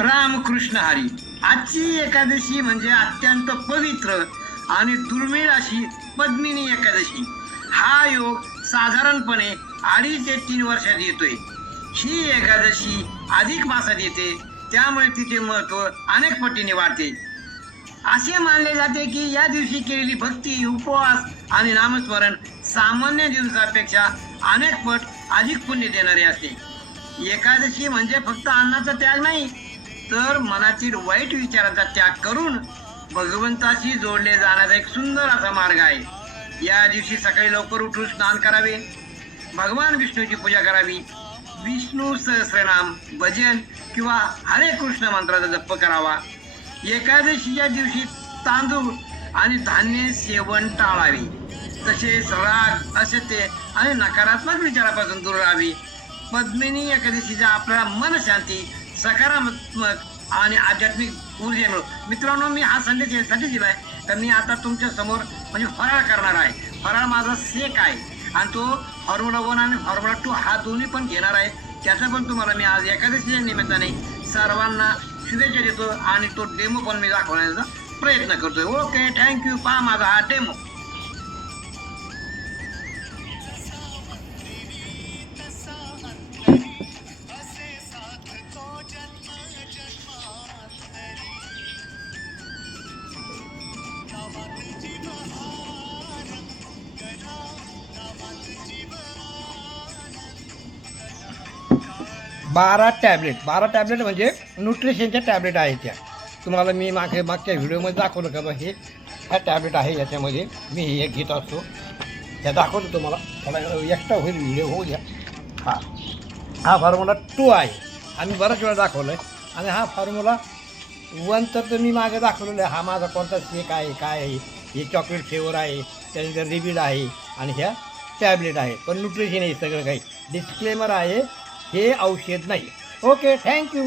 रामकृष्ण हरी. आजची एकादशी म्हणजे अत्यंत पवित्र आणि दुर्मिळ अशी पद्मिनी एकादशी. हा योग साधारणपणे 2.5 ते 3 वर्षात येतोय. ही एकादशी अधिक मासात येते, त्यामुळे तिचे महत्त्व अनेक पटीने वाढते. असे मानले जाते की या दिवशी केलेली भक्ती, उपवास आणि नामस्मरण सामान्य दिवसापेक्षा अनेक पट अधिक पुण्य देणारे असते. एकादशी म्हणजे फक्त अन्नाचा त्याग नाही, तर मनातील वाईट विचारांचा त्याग करून भगवंताशी जोडले जाण्याचा एक सुंदर असा मार्ग आहे. या दिवशी सकाळी लवकर उठून स्नान करावे, भगवान विष्णूची पूजा करावी, विष्णू सहस्रनाम, भजन किंवा हरे कृष्ण मंत्राचा जप करावा. एकादशीच्या दिवशी तांदूळ आणि धान्य सेवन टाळावे. तसेच राग, असत्य आणि नकारात्मक विचारापासून दूर राहावे. पद्मिनी एकादशीचा आपल्याला मनशांती, सकारात्मक आणि आध्यात्मिक ऊर्जा मिळो. मित्रांनो, मी हा संदेश यासाठी दिलाय तर मी आता तुमच्या समोर म्हणजे फराळ करणार आहे. फराळ माझा सेक आहे आणि तो फॉर्म्युला 1 आणि फॉर्म्युला 2 हा दोन्ही पण घेणार आहे. त्याचा पण तुम्हाला मी आज एकादशीच्या निमित्ताने सर्वांना शुभेच्छा देतो आणि तो डेमो पण मी दाखवण्याचा प्रयत्न करतोय. Okay, thank you. पहा माझा हा डेमो. बारा टॅबलेट म्हणजे न्यूट्रिशनच्या टॅबलेट आहेत. त्या तुम्हाला मी मागच्या व्हिडिओमध्ये दाखवलं का बा, हे ह्या टॅबलेट आहे. याच्यामध्ये मी हे घेत असतो, ह्या दाखवतो तुम्हाला. थोडा एक्स्ट्रा होईल, व्हिडिओ होऊ द्या. हा फॉर्म्युला 2 आहे, आम्ही बऱ्याच वेळा दाखवलं आहे. आणि हा फॉर्म्युला 1 तर मी मागे दाखवलेलं आहे. हा माझा कोणता शेक आहे, काय आहे, हे चॉकलेट फ्लेवर आहे, त्यानंतर रिबीड आहे आणि ह्या टॅबलेट आहे. पण न्यूट्रिशन आहे सगळं काही. डिस्क्लेमर आहे, हे औषध नाही. Okay, thank you.